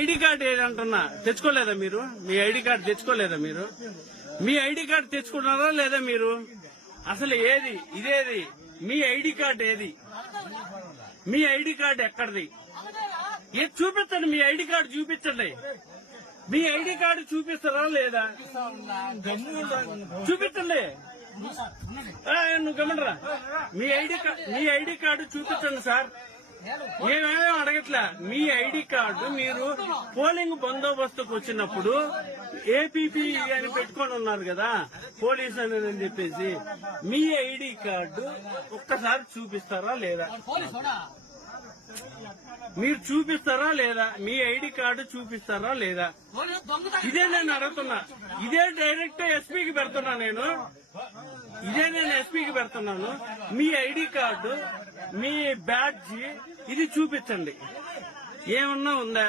ID card ఏదంటున్నా తెచ్చుకోలేదా మీరు? మీ ID card తెచ్చుకోలేదా మీరు? మీ ID card తెచ్చుకున్నారా లేదా మీరు? అసలు ఏది ఇదేది? మీ ఐడి కార్డు ఏది? మీ ఐడి కార్డు ఎక్కడిది? ఏది చూపించండి, మీ ఐడి కార్డు చూపించండి. మీ ఐడి కార్డు చూపిస్తారా లేదా? చూపించండి. నువ్వు గమనరా, మీ ఐడి కార్డు చూపించండి సార్. మేమేమో అడగట్లా. మీ ఐడి కార్డు మీరు పోలింగ్ బందోబస్తుకు వచ్చినప్పుడు ఏపీపీ అని పెట్టుకొని ఉన్నారు కదా, పోలీస్ అని చెప్పేసి. మీ ఐడి కార్డు ఒక్కసారి చూపిస్తారా లేదా? మీరు చూపిస్తారా లేదా? మీ ఐడి కార్డు చూపిస్తారా లేదా? ఇదే నేను అడుగుతున్నా. ఇదే డైరెక్ట్ ఎస్పీకి పెడుతున్నా నేను. ఎస్పీకి పెడుతున్నాను. మీ ఐడి కార్డు, మీ బ్యాడ్జి ఇది చూపించండి. ఏమన్నా ఉందా?